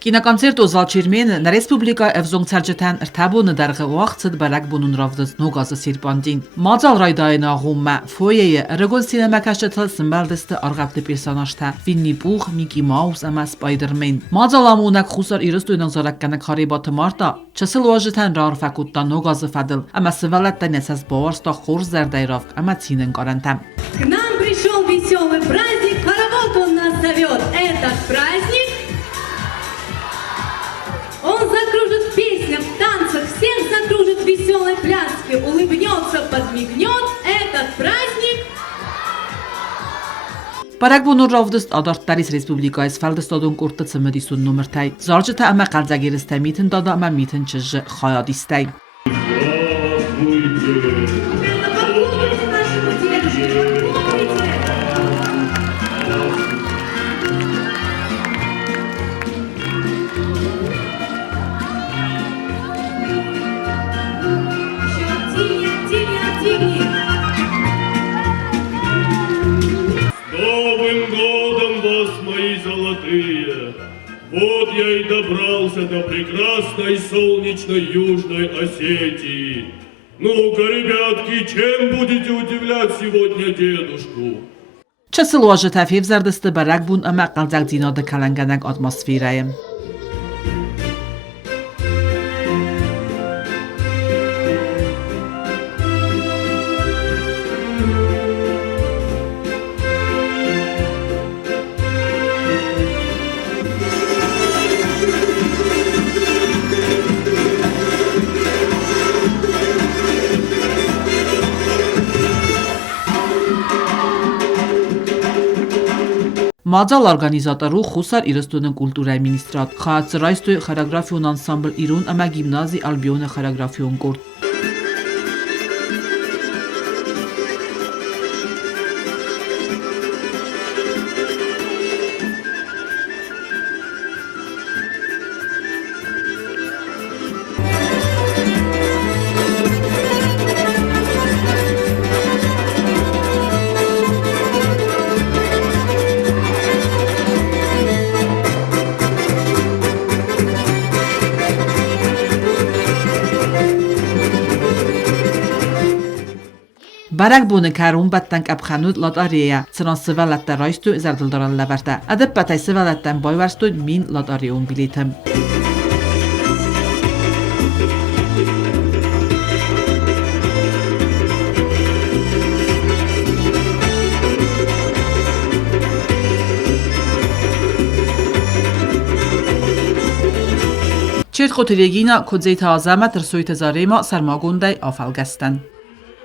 Киноконцерт озал чермен на республика эвзонг царджетан ртабун дарга вахцад барак бунун равдаз ногаза сирпандин. Мазал райдайна гумма фойе рагон синема кашатал симбалдесте аргабте персонажта Винни Пух, Микки Маус ама Спайдермен. Мазал амунак хусар ирыстуйнан заракканак харибат марта. Часыл важетан рар факутта ногаза фадл ама сывалатта несас баварста хурз зардайравк ама цинен гарантам. К нам пришел веселый праздник, хоровод он нас зовет. Этот праздник он закружит в песнях, в танцах, всех закружит в веселой пляске, улыбнется, подмигнет. Этот праздник. Барак бунун равдыст адарттарис республикайс фалдыстадун куртыцы медисун номертай. Заржыта ама қалзагеристай митин дада ама митин чыжы хаядистай. Вот я и добрался до прекрасной солнечной Южной Осетии. Ну-ка, ребятки, чем будете удивлять сегодня дедушку? Часыл важыта февзардысты барак бун ама қалзак динады каланганак атмосферайым. Մածալ արգանիզատարու խուսար իրստունն կուլտուրայ մինիստրատ, խաղացրայստույ խարագրաֆիոն անսամբլ իրուն ամա գիմնազի ալբիոնը խարագրաֆիոն կորտ։ Барак буны карун баттан капхanud латария, цран сывалатта райсту зардылдаран лаварта. Адып батай сывалаттан бойварсту мин латарион билетим. Черт хотелегина кодзейта азамат рсуйта зарема сармагундай афалгастан.